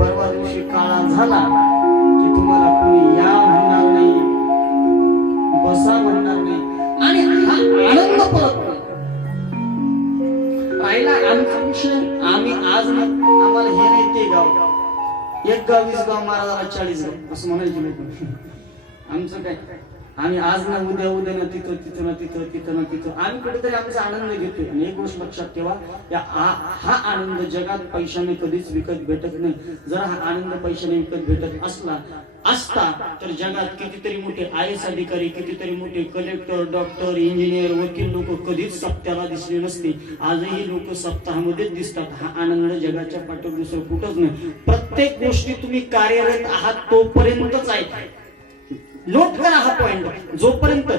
परवा दिवशी काळा झाला की तुम्हाला कोणी या म्हणणार नाही, बसा म्हणणार नाही, आणि हा आनंद परत राहिला. आमचा विषय आम्ही आज ना आम्हाला हे नाही ते गाव, एक गाव 20 गाव महाराजाला 40 गाव असं म्हणायचे लोक. आमचं काय, आम्ही आज ना उद्या, उद्या ना तिथं, तिथं ना तिथं, तिथं ना तिथं, आम्ही कुठेतरी आमचा आनंद घेतोय. आणि एक गोष्ट लक्षात ठेवा, हा आनंद जगात पैशाने कधीच विकत भेटत नाही. जर हा आनंद पैशाने विकत भेटत असता तर जगात कितीतरी मोठे IAS अधिकारी, कितीतरी मोठे कलेक्टर, डॉक्टर, इंजिनियर, वकील लोक कधीच सप्त्याला दिसले नसते. आजही लोक सप्ताहामध्येच दिसतात. हा आनंद जगाच्या पाठीवर दुसरं कुठंच नाही. प्रत्येक गोष्टी तुम्ही कार्यरत आहात तोपर्यंतच आहे. नोट करा हा पॉइंट. जोपर्यंत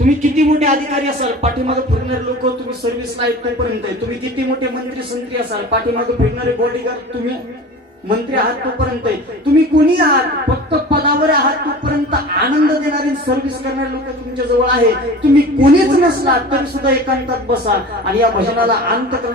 तुम्ही किती मोठे अधिकारी असाल, पाठीमागे फिरणारे लोक तुम्ही सर्व्हिसला आहेत तोपर्यंत आहे. तुम्ही किती मोठे मंत्री संत्री असाल, पाठीमागे फिरणारे बॉडीगार्ड तुम्ही मंत्री आहात तोपर्यंत आहे. तुम्ही कोणी आहात, फक्त पदावर आहात तोपर्यंत आनंद देणारी सर्व्हिस करणारे लोक तुमच्या जवळ आहे. तुम्ही कोणीच नसला तरी सुद्धा एकांतात बसा आणि या भजनाला अंत